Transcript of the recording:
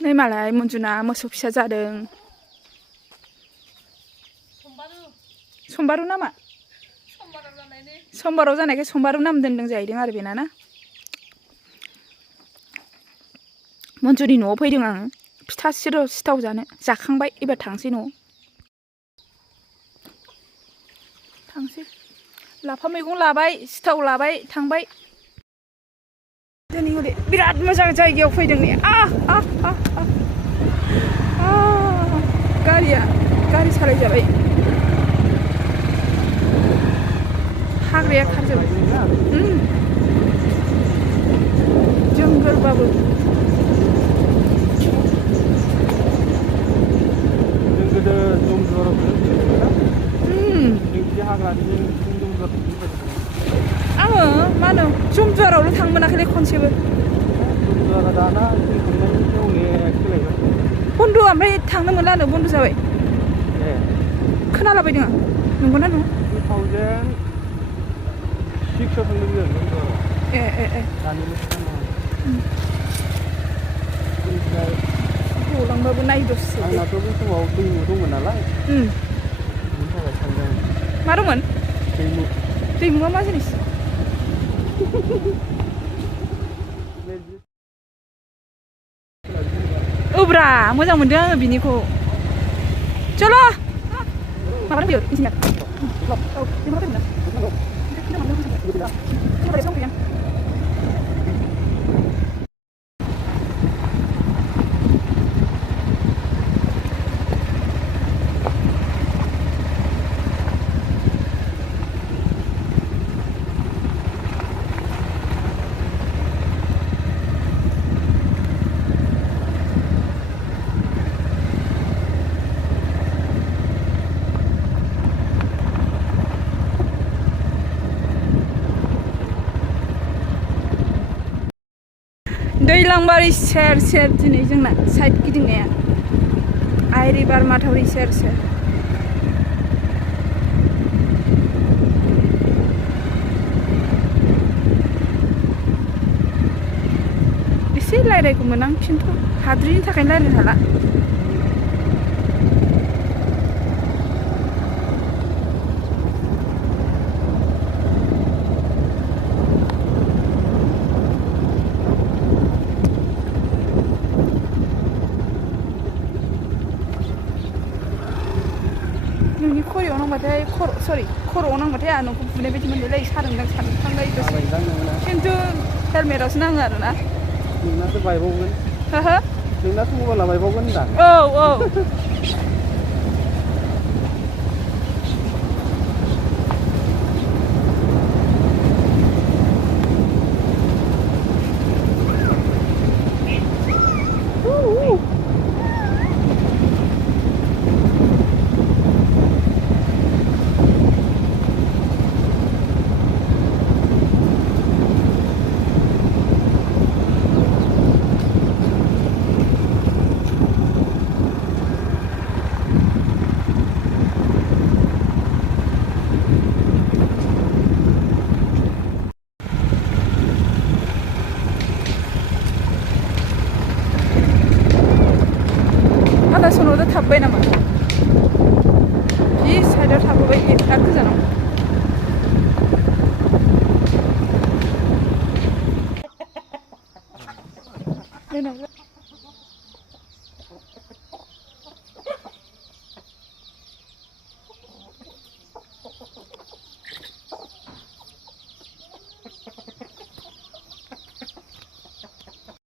नै मालाय मन्जुना मोसौ फिसा जादों समबारु नामा समबाराव जानायखाय समबारु नाम दोनदों जाहैदों आरो बेना ना मन्जुनि न'आव फैदों आं फिथा सिथाव जानो जाखांबाय एबार थांसै न'आव थांसै लाफा मैगं लाबाय सिथाव लाबाय थांबाय दिनै हले बिराद मोजां जायगायाव फैदों ने गारि सालायजाबाय हाग्राया खारजोबाय जोंगोरबाबो गोदो जमदुवाराव आङो मा होनो जमदुवारावल' थांनो मोनाखैलै खनसेबो दाना बन्द' ओमफ्राय थांनो मोनलानो बन्द' जाबाय खोनालाबायदों आं नंगौना नङा 2006 थांदों जों गलांबाबो नायदोसो आंनाथ' बै समाव दैमु दंमोन नालाय बिनि थाखाय थांदों मा दंमोन दैमुआ मा जिनिस ब्रा मोजां मोनदों आङो बिनिखौ चल' माबा फैयो इन्जिनियार औ लिंहरबाय फैगोन दैलांबारि सेर सेर दिनै जोंना साइड गिदिंनाया आइरिबार माथावरि सेर सेर एसे रायज्लायगौमोन आं खिन्थु हाद्रिनि थाखायनो रायज्लायनो हाला नोंनि खर'आव नांबाथाय खर'आव नांबाथाय आं नोंखौ बुनाय बायदि मोनलाय सादोंदां सानफ्लांलाय दसे खिन्थु हेलमेटावसो नाङो आरोना नोंनासो बायबावगोन हो नोंनासो मबाइला बायबावगोन होनदां औ आदासनाव थाबबाय नामा बि साइडआव थाबोबाय बिराद गोजानाव